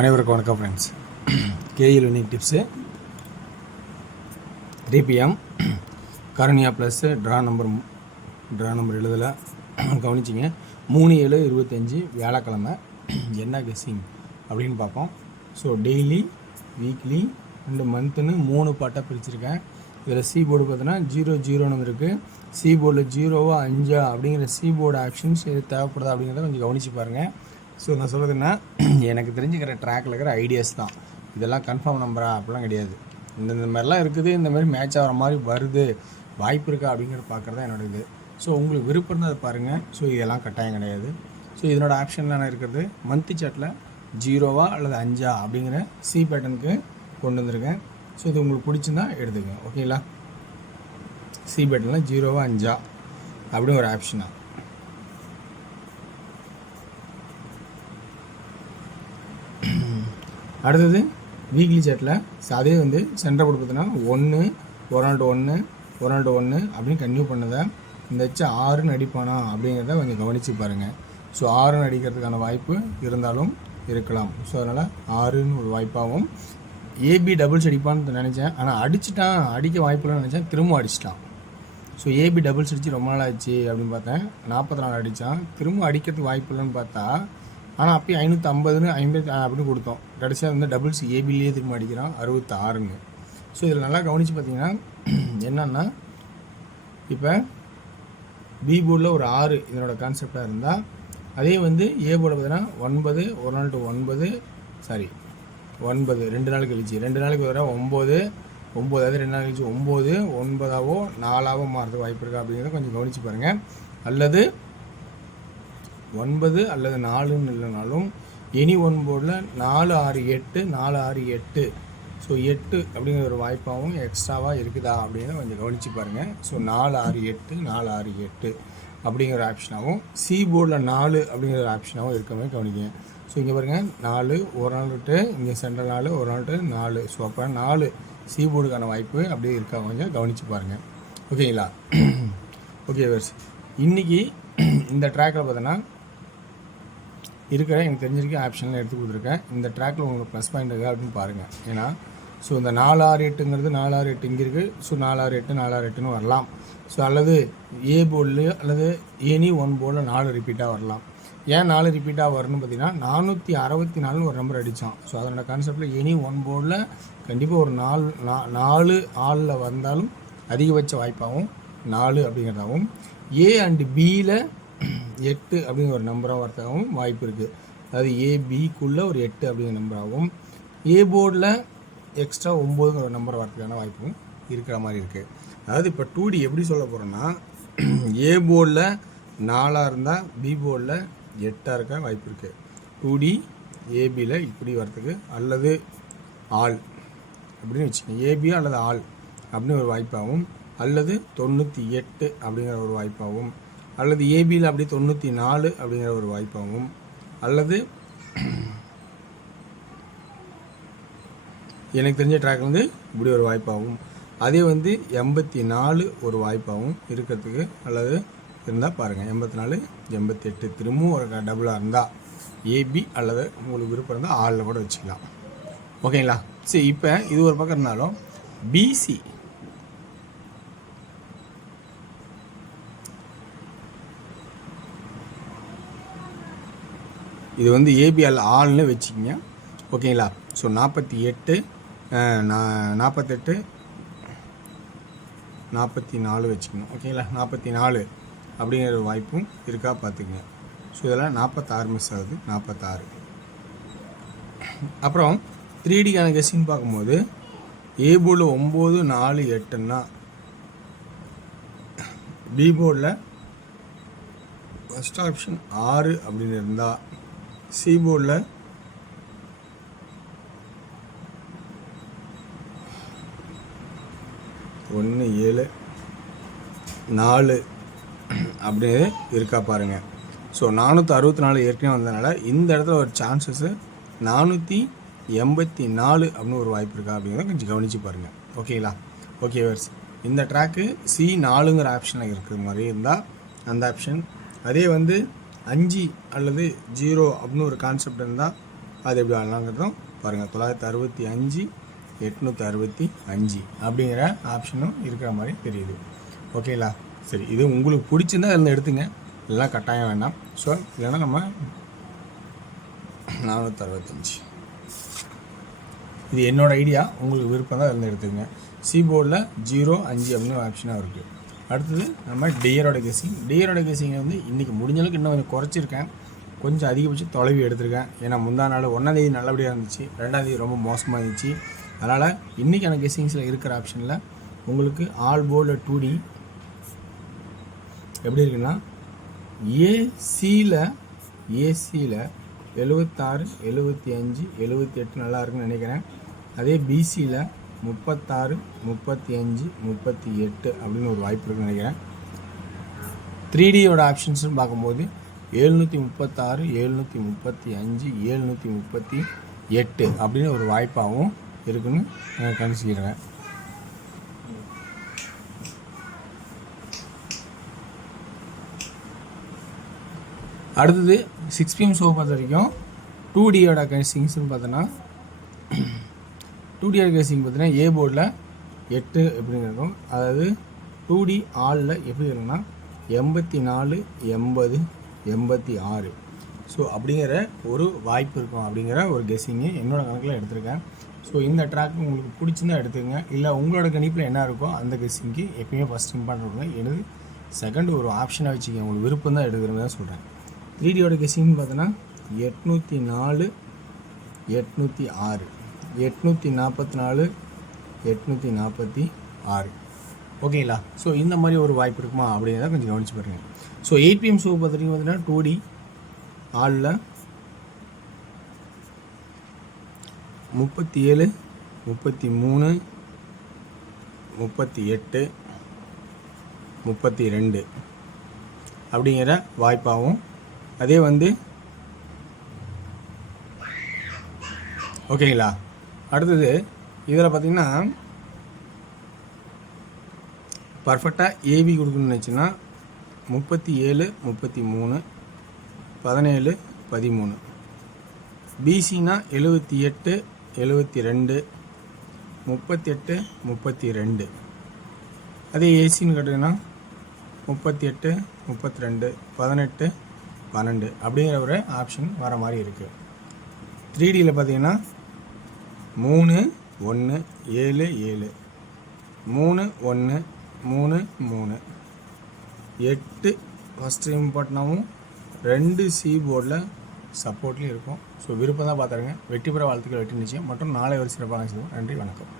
அனைவருக்கும் வணக்கம் friends. KL unique tips 3 PM Karunya plus draw number எழுதலை கவனிச்சிங்க. 3/7/25 வியாழக்கிழமை என்ன கெஸ்ஸிங் அப்படின்னு பார்ப்போம். ஸோ டெய்லி, வீக்லி அண்டு மந்த்துன்னு 3 பாட்டாக பிரிச்சுருக்கேன். இதில் சி போர்டு பார்த்தோன்னா 0-0ன்னு வந்துருக்கு. சி போர்டில் 0வா 5 அப்படிங்கிற சி போர்டு ஆக்ஷன்ஸ் எது தேவைப்படுதா அப்படிங்கிறத கொஞ்சம் கவனித்து பாருங்கள். ஸோ நான் சொல்கிறதுன்னா எனக்கு தெரிஞ்சுக்கிற ட்ராக்கில் இருக்கிற ஐடியாஸ் தான். இதெல்லாம் கன்ஃபார்ம் நம்பரா அப்படிலாம் கிடையாது. இந்த மாதிரிலாம் இருக்குது, இந்த மாதிரி மேட்ச் ஆகிற மாதிரி வருது, வாய்ப்பு இருக்கா அப்படிங்கிறத பார்க்குறது தான் என்னோட இது. ஸோ உங்களுக்கு விருப்பம் இருந்தால் அதை பாருங்கள். ஸோ இதெல்லாம் கட்டாயம் கிடையாது. ஸோ இதனோட ஆப்ஷன்லாம் இருக்கிறது மந்த்லி சார்ட்டில் 0வா அல்லது 5 அப்படிங்கிற சி பேட்டர்னுக்கு கொண்டு வந்திருக்கேன். ஸோ இது உங்களுக்கு பிடிச்சிருந்தா எடுத்துக்கங்க. ஓகேங்களா? சி பேட்டர்னில் 0வா 5 அப்படின்னு ஒரு ஆப்ஷனா. அடுத்தது வீக்லி சார்ட்டில் அதே வந்து சென்டர் போட்டு பார்த்தீங்கன்னா 1 1 அப்படின்னு கன்டினியூ பண்ணதை இந்த 6ன்னு அடிப்பானா அப்படிங்கிறத கொஞ்சம் கவனித்து பாருங்கள். ஸோ 6ன்னு அடிக்கிறதுக்கான வாய்ப்பு இருந்தாலும் இருக்கலாம். ஸோ அதனால் 6ன்னு ஒரு வாய்ப்பாகவும் ஏபி டபுள்ஸ் அடிப்பான்னு நினச்சேன். ஆனால் அடிக்க வாய்ப்பு இல்லைன்னு நினச்சேன், திரும்ப அடிச்சிட்டான். ஸோ ஏபி டபுள்ஸ் அடித்து ரொம்ப நாள் ஆச்சு அப்படின்னு பார்த்தேன். 44 அடித்தான். திரும்ப அடிக்கிறதுக்கு வாய்ப்பு இல்லைன்னு பார்த்தா, ஆனால் அப்பயும் 550ன்னு 50 அப்படின்னு கொடுத்தோம். கடைசியாக வந்து டபுள்ஸ் ஏபிலேயே திரும்ப அடிக்கிறான் 66ன்னு. ஸோ இதில் நல்லா கவனித்து பார்த்தீங்கன்னா என்னன்னா, இப்போ பி போர்டில் ஒரு 6 இதனோட கான்செப்டாக இருந்தால், அதே வந்து ஏ போர்டில் பார்த்தீங்கன்னா 9 ஒரு நாள் டு 9 2 நாள் கழிச்சு 2 நாளைக்கு வர 9 அதாவது 2 நாள் கழிச்சு 9 9ஆவோ 4ஆவோ மாறதுக்கு வாய்ப்பு இருக்கா அப்படிங்கிறத கொஞ்சம் கவனித்து பாருங்கள். அல்லது 9 அல்லது 4ன்னு இல்லைனாலும் எனி ஒன் போர்டில் 4 6 8 4 6 8 ஸோ 8 அப்படிங்கிற ஒரு வாய்ப்பாகவும் எக்ஸ்ட்ராவாக இருக்குதா அப்படின்னு கொஞ்சம் கவனித்து பாருங்கள். ஸோ 4 6 8 4 6 8 அப்படிங்கிற ஒரு ஆப்ஷனாகவும், சி போர்டில் 4 அப்படிங்கிற ஒரு ஆப்ஷனாகவும் இருக்க மாதிரி கவனிக்கங்க. ஸோ இங்கே பாருங்கள் 4 ஒரு நாள் விட்டு இங்கே சென்ட்ரல் 4 ஒரு நாள் விட்டு 4. ஸோ அப்போ 4 சி போர்டுக்கான வாய்ப்பு அப்படியே இருக்கா கொஞ்சம் கவனித்து பாருங்கள். ஓகேங்களா? ஓகே வர்ஸ், இன்றைக்கி இந்த ட்ராக்கில் பார்த்தோன்னா இருக்கிற எனக்கு தெரிஞ்சிருக்க ஆப்ஷனில் எடுத்து கொடுத்துருக்கேன். இந்த ட்ராக்கில் உங்களுக்கு ப்ளஸ் பாயிண்ட் இருக்குது அப்படின்னு பாருங்கள். ஏன்னா ஸோ இந்த 4 6 8ங்கிறது 4 6 8 இங்கே இருக்குது. ஸோ 4 6 8 4 6 8ன்னு வரலாம். ஸோ அல்லது ஏ போர்டில் அல்லது எனி ஒன் போர்டில் 4 ரிப்பீட்டாக வரலாம். ஏன் 4 ரிப்பீட்டாக வரணும்னு பார்த்தீங்கன்னா 464ன்னு ஒரு நம்பர் அடித்தான். ஸோ அதனோட கான்செப்டில் எனி ஒன் போர்டில் கண்டிப்பாக ஒரு 4 ஆளில் வந்தாலும் அதிகபட்ச வாய்ப்பாகவும் 4 அப்படிங்கிறதாகவும், ஏ அண்டு பியில் 8 அப்படிங்கிற ஒரு நம்பராக வரதாகவும் வாய்ப்பு இருக்குது. அதாவது ஏபிக்குள்ளே ஒரு 8 அப்படிங்கிற நம்பராகவும், ஏ போர்டில் எக்ஸ்ட்ரா 9ங்கிற ஒரு நம்பர் வரதுக்கான வாய்ப்பும் இருக்கிற மாதிரி இருக்குது. அதாவது இப்போ 2D எப்படி சொல்ல போகிறோன்னா, ஏ போர்டில் 4 இருந்தால் பி போர்டில் 8 இருக்க வாய்ப்பு இருக்குது. 2D ஏபியில் இப்படி வரத்துக்கு, அல்லது ஆல் அப்படின்னு வச்சுக்கோங்க. ஏபியா அல்லது ஆல் அப்படின்னு ஒரு வாய்ப்பாகவும், அல்லது 98 அப்படிங்கிற ஒரு வாய்ப்பாகவும், அல்லது ஏபியில் அப்படி 94 அப்படிங்கிற ஒரு வாய்ப்பாகவும், அல்லது எனக்கு தெரிஞ்ச ட்ராக் வந்து இப்படி ஒரு வாய்ப்பாகவும், அதே வந்து 84 ஒரு வாய்ப்பாகவும் இருக்கிறதுக்கு அல்லது இருந்தால் பாருங்கள். 84 88 திரும்பவும் ஒரு டபுளாக இருந்தால் ஏபி அல்லது உங்களுக்கு விருப்பம் இருந்தால் ஆளில் கூட வச்சுக்கலாம். ஓகேங்களா? சரி, இப்போ இது ஒரு பக்கம் இருந்தாலும் பிசி இது வந்து ஏபிஎல் ஆள்னு வச்சுக்கிங்க. ஓகேங்களா? ஸோ 48 44 வச்சுக்கணும். ஓகேங்களா? 44 அப்படிங்கிற ஒரு வாய்ப்பும் இருக்கா பார்த்துக்குங்க. ஸோ இதெல்லாம் 46 மிஸ் ஆகுது, 46. அப்புறம் 3Dக்கான கெஸ்ஸிங் பார்க்கும்போது ஏ போர்டில் 9 4 8ன்னா, பி போர்டில் ஃபஸ்ட் ஆப்ஷன் 6 அப்படின்னு இருந்தால், சி போர்டில் 1 7 4 அப்படின்னு இருக்கா பாருங்கள். ஸோ 464 ஏற்கனவே வந்ததுனால இந்த இடத்துல ஒரு சான்சஸ்ஸு 484 அப்படின்னு ஒரு வாய்ப்பு இருக்கா அப்படிங்கிறத கொஞ்சம் கவனித்து பாருங்கள். ஓகேங்களா? ஓகே வர்ஸ், இந்த ட்ராக்கு C4ங்கிற ஆப்ஷனில் இருக்கிற மாதிரி இருந்தால் அந்த ஆப்ஷன், அதே வந்து 5 அல்லது 0 அப்படின்னு ஒரு கான்செப்ட் இருந்தால் அது எப்படி ஆடலாங்கிறதும் பாருங்கள். 965 865 அப்படிங்கிற ஆப்ஷனும் இருக்கிற மாதிரி தெரியுது. ஓகேங்களா? சரி, இது உங்களுக்கு பிடிச்சிருந்தா அதில் எடுத்துங்க, இதெல்லாம் கட்டாயம் வேண்டாம். ஸோ இல்லைன்னா நம்ம 465 இது என்னோடய ஐடியா, உங்களுக்கு விருப்பம் தான் அதில் எடுத்துக்கங்க. C-போர்டில் 0 5 அப்படின்னு ஒரு ஆப்ஷனாக இருக்குது. அடுத்தது நம்ம டியரோட கெஸிங். டியரோட கெஸிங்கை வந்து இன்றைக்கி முடிஞ்சளவுக்கு இன்னும் கொஞ்சம் குறைச்சிருக்கேன், கொஞ்சம் அதிகபட்சம் தொலைவி எடுத்திருக்கேன். ஏன்னா முந்தா நாள் 1ஆம் தேதி நல்லபடியாக இருந்துச்சு, 2ஆம் தேதி ரொம்ப மோசமாக இருந்துச்சு. அதனால் இன்றைக்கான கெஸிங்ஸில் இருக்கிற ஆப்ஷனில் உங்களுக்கு ஆல் போர்டில் 2D எப்படி இருக்குன்னா, ஏசியில் 76 75 78 நல்லா இருக்குன்னு நினைக்கிறேன். அதே பிசியில் 36 35 38 அப்படின்னு ஒரு வாய்ப்பு இருக்குன்னு நினைக்கிறேன். 3Dயோட ஆப்ஷன்ஸ்னு பார்க்கும்போது 736 735 738 அப்படின்னு ஒரு வாய்ப்பாகவும் இருக்குன்னு நான் கணிச்சிக்கிறேன். அடுத்தது 6PM ஷோ பொறுத்த வரைக்கும் 2Dயோட கெஸிங்ஸ்னு பார்த்தோன்னா 2D கெஸிங் பார்த்தீங்கன்னா ஏ போர்டில் 8 எப்படின்னு இருக்கும். அதாவது 2D ஆலில் எப்படி இருக்குன்னா 84 80 86 ஸோ அப்படிங்கிற ஒரு வாய்ப்பு இருக்கும் அப்படிங்கிற ஒரு கெஸிங்கு என்னோடய கணக்கில் எடுத்திருக்கேன். ஸோ இந்த ட்ராக் உங்களுக்கு பிடிச்சிருந்தா எடுத்துக்கங்க, இல்லை உங்களோட கணிப்பில் என்ன இருக்கோ அந்த கெஸிங்க்கு எப்பயுமே ஃபஸ்ட் இம்பார்ட்டன்ட் இருக்கும். எனது செகண்ட் ஒரு ஆப்ஷனாக வச்சுக்கோங்க, உங்களுக்கு விருப்பம் தான் எடுக்கிறதா சொல்கிறேன். 3Dயோட கெஸிங்னு பார்த்தோன்னா 804 806 844 846 ஓகேங்களா? ஸோ இந்த மாதிரி ஒரு வாய்ப்பு இருக்குமா அப்படிங்கிறத கொஞ்சம் கவனிச்சு பாருங்கள். ஸோ 8PM ஷோ பார்த்தீங்கன்னா 2D ஆலில் 37 33 38 32 அப்படிங்கிற வாய்ப்பாகவும், அதே வந்து ஓகேங்களா? அடுத்தது இதில் பார்த்திங்கன்னா பர்ஃபெக்டாக ஏபி கொடுக்கணும்னு நினச்சின்னா 37 33 17 13 பிசினா 78 72 38 32 அதே ஏசின்னு கேட்டிங்கன்னா 38 32 18 12 அப்படிங்கிற ஒரு ஆப்ஷன் வர மாதிரி இருக்குது. 3Dயில் பார்த்தீங்கன்னா 3 1 7 7 3 1 3 3 8 ஃபஸ்ட்டு இம்பார்ட்டனாகவும் 2 C-போர்டில் சப்போர்ட்லேயும் இருக்கும். ஸோ விருப்பம் தான் பார்த்துருங்க. வெற்றி பெற வாழ்த்துக்கள், வெற்றி நிச்சயம் மற்றும் நாளை ஒரு சிறப்பாக செய்வோம். நன்றி, வணக்கம்.